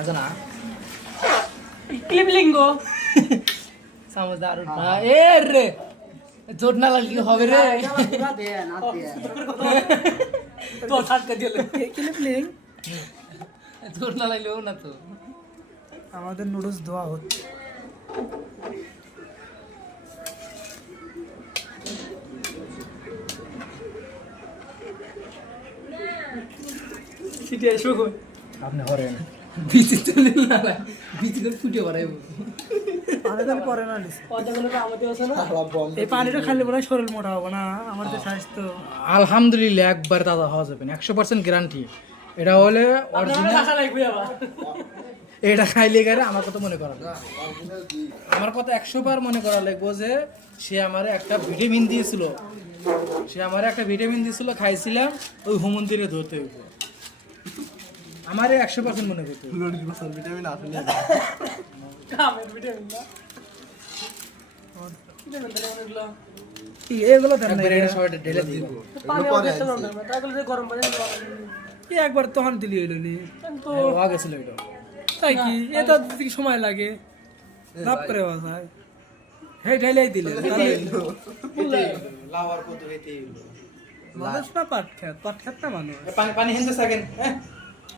আছে না ক্লিপলিঙ্গো समझदार उठा ए रे जोड़ ना लगी হবে রে তো ছাড় কে দিলে ক্লিপলিং जोड़ না লাগলেও না তো আমাদের নুডলস ধোয়া হচ্ছে সিটি এসো কই আপনি হরেন বিচি চলে না বিচি করে ফুটে বাড়াইবো আমাদের পরে না দিছে পয়দাগুলো আমাদের আছে না এই পানিটা খালি বলে শরীর মোটা হবে না আমাদের স্বাস্থ্য আলহামদুলিল্লাহ একবার দাদা হওয়া যাবে 100% গ্যারান্টি এটা হলে অরিজিনাল আশা লাগবে আবার এটা খাইলে গেলে আমার কথা মনে করা আমার কথা 100 বার মনে করা লাগবো যে সে আমারে একটা ভিটামিন দিয়েছিল খাইছিলাম ওই হোমন্দিরে ধরতে হইব আমারে 100% মনে করতে ভিটামিন আসলে কামের ভিটামিন না ভিটামিন দেন এগুলো এগুলো দেন না একবার এটা সবাই ঢেলে দিব পানি অবস্থা না তাহলে যে গরম পানি কি একবার তখন দিলি হইলো নি তো আগে ছিল এটা তাই কি এটা দিতে কি সময় লাগে লাভ করে ভাই হে ঢেলেই দিলে তাহলে লাওয়ার কত হইতে মানুষ না পাট খেত না মানুষ পানি পানি হেনতে সেকেন্ড হ্যাঁ